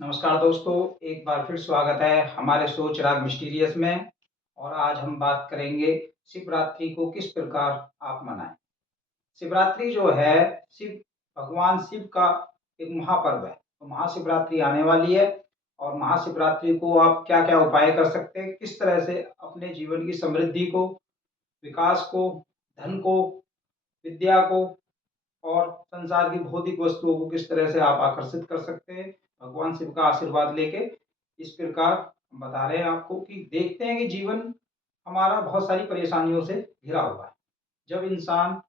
नमस्कार दोस्तों, एक बार फिर स्वागत है हमारे शो चिराग मिस्टीरियस में। और आज हम बात करेंगे शिवरात्रि को किस प्रकार आप मनाएं। शिवरात्रि जो है शिव भगवान शिव का एक महापर्व है। तो महाशिवरात्रि आने वाली है और महाशिवरात्रि को आप क्या क्या उपाय कर सकते हैं, किस तरह से अपने जीवन की समृद्धि को, विकास को, धन को, विद्या को और संसार की भौतिक वस्तुओं को किस तरह से आप आकर्षित कर सकते हैं भगवान शिव का आशीर्वाद लेके। इस प्रकार हम बता रहे हैं आपको कि देखते हैं कि जीवन हमारा बहुत सारी परेशानियों से घिरा हुआ है। जब इंसान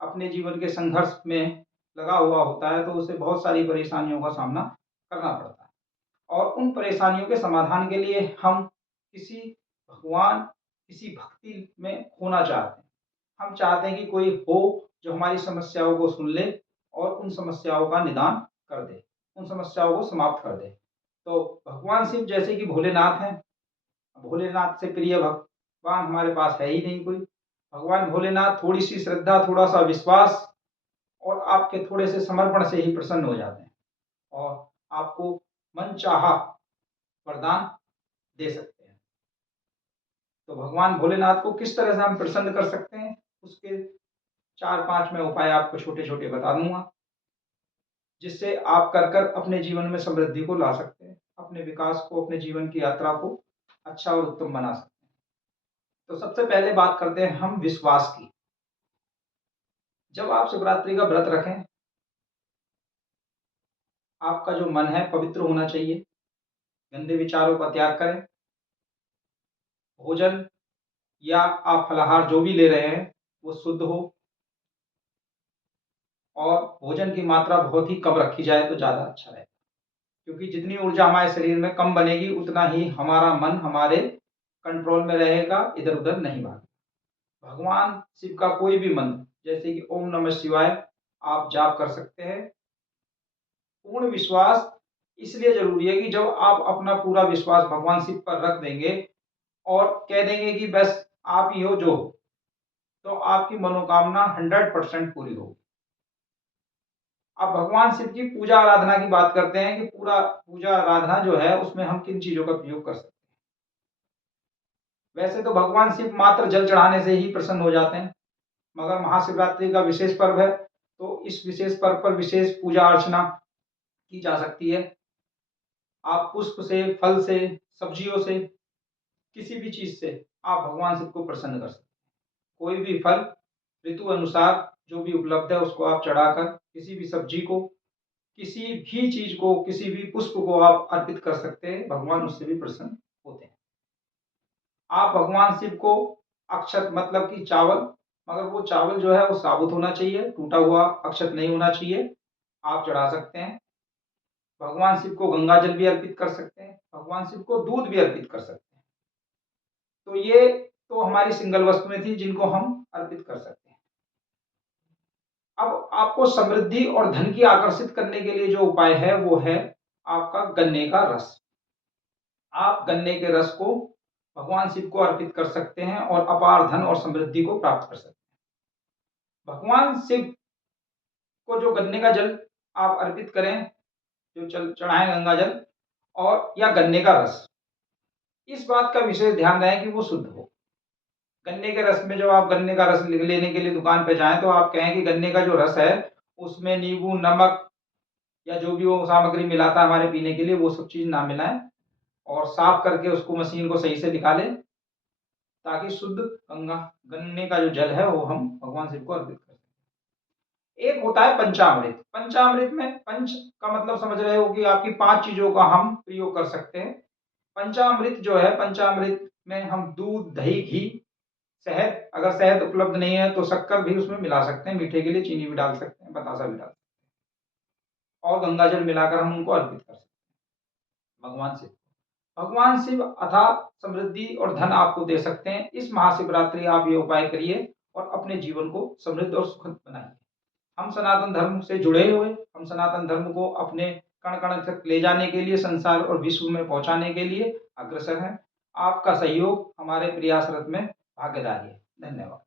अपने जीवन के संघर्ष में लगा हुआ होता है तो उसे बहुत सारी परेशानियों का सामना करना पड़ता है और उन परेशानियों के समाधान के लिए हम किसी भगवान, किसी भक्ति में होना चाहते हैं। हम चाहते हैं कि कोई हो जो हमारी समस्याओं को सुन ले और उन समस्याओं का निदान कर दे, उन समस्याओं को समाप्त कर दे। तो भगवान शिव जैसे कि भोलेनाथ हैं, भोलेनाथ से प्रिय भगवान हमारे पास है ही नहीं कोई। भगवान भोलेनाथ थोड़ी सी श्रद्धा, थोड़ा सा विश्वास और आपके थोड़े से समर्पण से ही प्रसन्न हो जाते हैं और आपको मनचाहा वरदान दे सकते हैं। तो भगवान भोलेनाथ को किस तरह से हम प्रसन्न कर सकते हैं, उसके 4-5 मैं उपाय आपको छोटे-छोटे बता दूँगा, जिससे आप कर कर अपने जीवन में समृद्धि को ला सकते हैं, अपने विकास को, अपने जीवन की यात्रा को अच्छा और उत्तम बना सकते हैं। तो सबसे पहले बात करते हैं हम विश्वास की। जब आप शिवरात्रि का व्रत रखें, आपका जो मन है पवित्र होना चाहिए, गंदे विचारों का त्याग करें। भोजन या आप फलाहार जो भी ले रहे हैं, वो शुद्ध हो और भोजन की मात्रा बहुत ही कम रखी जाए तो ज़्यादा अच्छा रहेगा। क्योंकि जितनी ऊर्जा हमारे शरीर में कम बनेगी उतना ही हमारा मन हमारे कंट्रोल में रहेगा, इधर-उधर नहीं भागेगा। भगवान शिव का कोई भी मंत्र जैसे कि ओम नमः शिवाय आप जाप कर सकते हैं। पूर्ण विश्वास इसलिए ज़रूरी है कि जब आप अपना पूरा विश्वास भगवान शिव पर रख देंगे और कह देंगे कि बस आप ही हो जो हो, तो आपकी मनोकामना 100% पूरी होगी। अब भगवान शिव की पूजा आराधना की बात करते हैं कि पूरा पूजा आराधना जो है उसमें हम किन चीज़ों का प्रयोग कर सकते हैं। वैसे तो भगवान शिव मात्र जल चढ़ाने से ही प्रसन्न हो जाते हैं, मगर महाशिवरात्रि का विशेष पर्व है, तो इस विशेष पर्व पर विशेष पूजा अर्चना की जा सकती है। आप पुष्प से, फल से, सब्जियों से, किसी भी चीज़ से आप भगवान शिव को प्रसन्न कर सकते हैं। कोई भी फल ऋतु अनुसार जो भी उपलब्ध है उसको आप चढ़ाकर किसी भी सब्जी को, किसी भी चीज़ को, किसी भी पुष्प को आप अर्पित कर सकते हैं, भगवान उससे भी प्रसन्न होते हैं। आप भगवान शिव को अक्षत मतलब कि चावल, मगर वो चावल जो है वो साबुत होना चाहिए, टूटा हुआ अक्षत नहीं होना चाहिए, आप चढ़ा सकते हैं। भगवान शिव को गंगा जल भी अर्पित कर सकते हैं, भगवान शिव को दूध भी अर्पित कर सकते हैं। तो ये तो हमारी सिंगल वस्तुएं थी जिनको हम अर्पित कर सकते हैं। अब आपको समृद्धि और धन की आकर्षित करने के लिए जो उपाय है वो है आपका गन्ने का रस। आप गन्ने के रस को भगवान शिव को अर्पित कर सकते हैं और अपार धन और समृद्धि को प्राप्त कर सकते हैं। भगवान शिव को जो गन्ने का जल आप अर्पित करें, जो चढ़ाएं गंगा जल और या गन्ने का रस, इस बात का विशेष ध्यान रहे कि वो शुद्ध हो। गन्ने के रस में जब आप गन्ने का रस लेने के लिए दुकान पे जाएं तो आप कहें कि गन्ने का जो रस है उसमें नींबू, नमक या जो भी वो सामग्री मिलाता है हमारे पीने के लिए, वो सब चीज़ ना मिलाएं और साफ करके उसको मशीन को सही से निकालें, ताकि शुद्ध गंगा गन्ने का जो जल है वो हम भगवान शिव को अर्पित कर सकें। एक होता है पंचामृत। पंचामृत में पंच का मतलब समझ रहे हो कि आपकी 5 चीज़ों का हम प्रयोग कर सकते हैं। पंचामृत जो है, पंचामृत में हम दूध, दही, घी, शहद, अगर शहद उपलब्ध नहीं है तो शक्कर भी उसमें मिला सकते हैं, मीठे के लिए चीनी भी डाल सकते हैं, बतासा भी डाल सकते हैं और गंगा जल मिलाकर हम उनको अर्पित कर सकते हैं भगवान शिव। भगवान शिव अथाह समृद्धि और धन आपको दे सकते हैं। इस महाशिवरात्रि आप ये उपाय करिए और अपने जीवन को समृद्ध और सुखद बनाइए। हम सनातन धर्म से जुड़े हुए, हम सनातन धर्म को अपने कण-कण तक ले जाने के लिए, संसार और विश्व में पहुँचाने के लिए अग्रसर हैं। आपका सहयोग हमारे प्रयासरत में भागीदारी है। धन्यवाद।